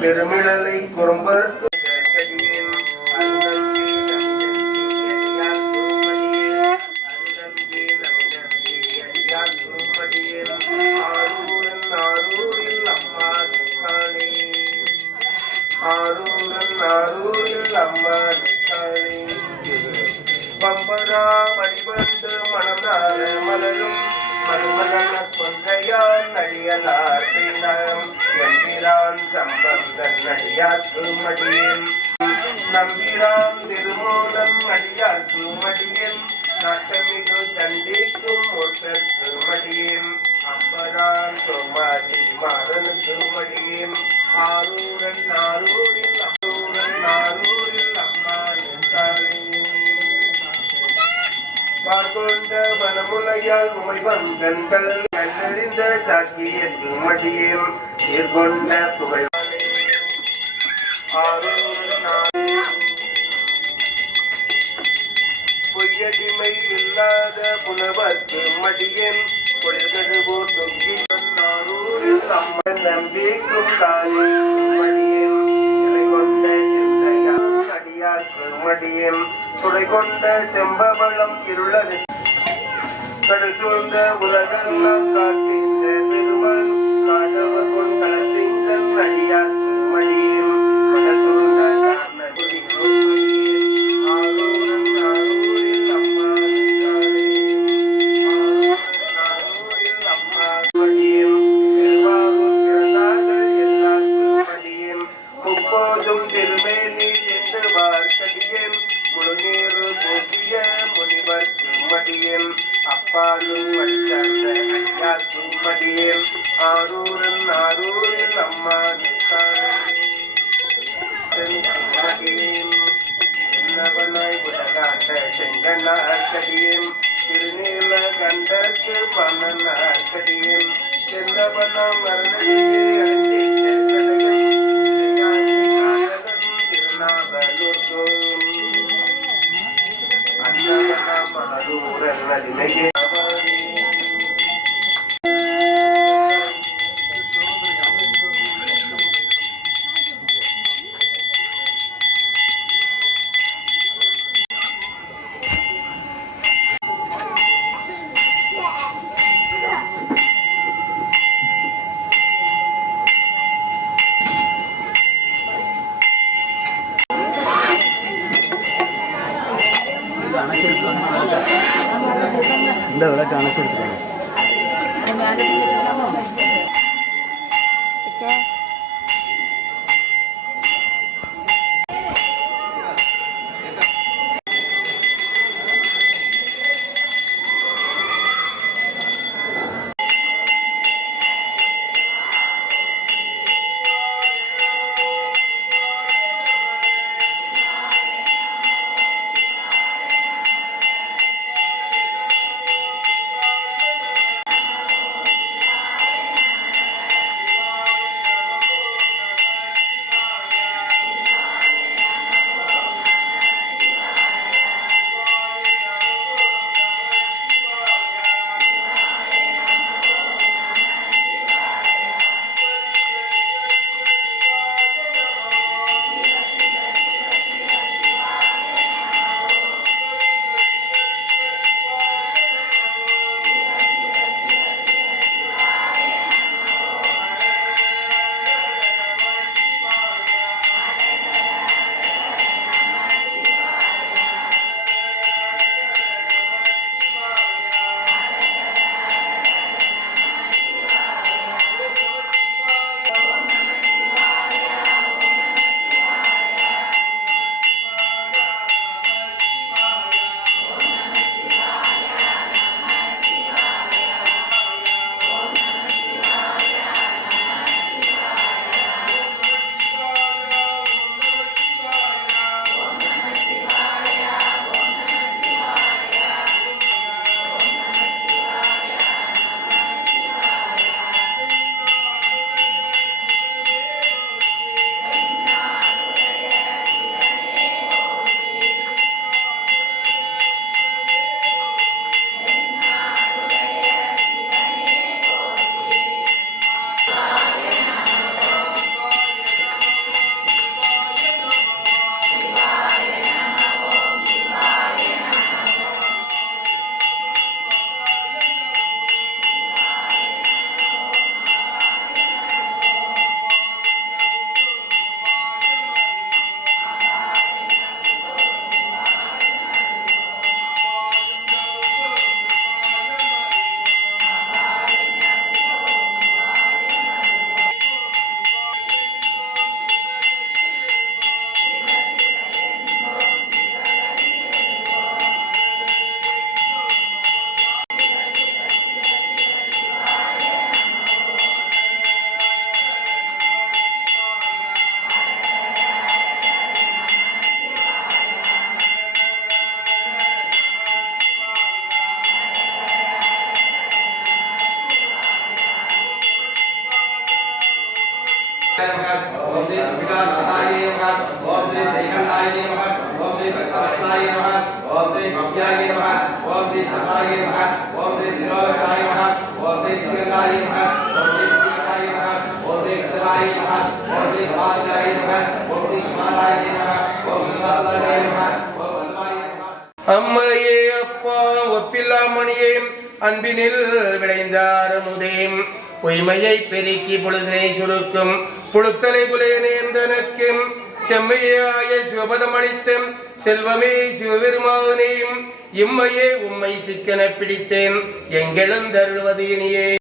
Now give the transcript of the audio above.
பெருமிழலை குறும்பர் பம்பரா வழிபட்டு மணந்தார மலரும் மறுமலன கொன்றையான் அடியலார் செய்தாம் எம்பிரான் சம்பந்தன் அடியாற்று மடியன் நம்பிரான் திருமோதன் அடியாற்று மடியன் நாட்டமிகு தண்டிக்கும் ஒட்டற்கு மடியன் அம்பரான் சோமாதி மாறனுக்கு மடியன் ஆரூரன் ஆரூரில் பார்கொண்ட வனமுலையால் உமைவங்கன்கள் கண்டறிந்த சாக்கியத்து மடியும் எதிர்கொண்ட புகழானே பொய்யடிமை இல்லாத புலவத்து மடியன் பொழுது போற்றும் ஆரூரில் அம்மன் நம்பிக்கும் தானே மடியன் கொண்ட சிந்தையால் அடியாற்று மடியன் துறை கொண்ட செம்பவளம் இருளது கடுசூழ்ந்த உலகெல்லாம் காத்திந்த திருமன் காடவர் கொண்டத்தின் அடியாற்று மடியும் கடசூழ்ந்த ஆரூரன் ஆரூரில் அம்மா ஆரூரில் அம்மா மடியும் திருவாரூர் எல்லாருக்கும் மடியும் முப்போதும் திருமேனி சென்று வார்த்தடியும் முழுநீரு போக்கிய முனிவர்க்கு மடியும் அப்பாலும் அடியார்க்கு மடியும் ஆரூரன் ஆரூரில் அம்மா மடியும் என்னவனாய் உலகாட்ட செங்கனார் கடியும் திருநீல கண்டற்கு பணனார் கடியும் செல்லவனம் மரணத்தை இந்த விளக்கு அணைச்சிருக்காங்க. ஓம் ஸ்ரீ விகாசாய நமः ஓம் ஸ்ரீ ஸ்ரீகண்டாய நமः ஓம் ஸ்ரீ பத்மநாபாய நமः ஓம் ஸ்ரீ பவ்யாய நமः ஓம் ஸ்ரீ சர்வாய நமः ஓம் ஸ்ரீ நிரோஷாய நமः ஓம் ஸ்ரீ ஸ்ரீகண்டாய நமः ஓம் ஸ்ரீ ஸ்ரீகண்டாய நமः ஓம் ஸ்ரீ கதாய நமः ஓம் ஸ்ரீ வாசாய நமः ஓம் ஸ்ரீ குமாராய நமः ஓம் சிவாசாய நமः ஓம் வல்லாய நமः. அம்மையே அப்பா ஒப்பில்லாமணியே அன்பினில் விளைந்தார் முதேம் பொய்மையை பெருக்கி பொழுதினை சுருக்கும் புழுத்தலை புலையனேந்தனக்கும் செம்மையாய சிவபதம் அளித்தும் செல்வமே சிவபெருமானேயும் இம்மையே உம்மை சிக்கன பிடித்தேன் எங்களும் தருள்வது இனியே.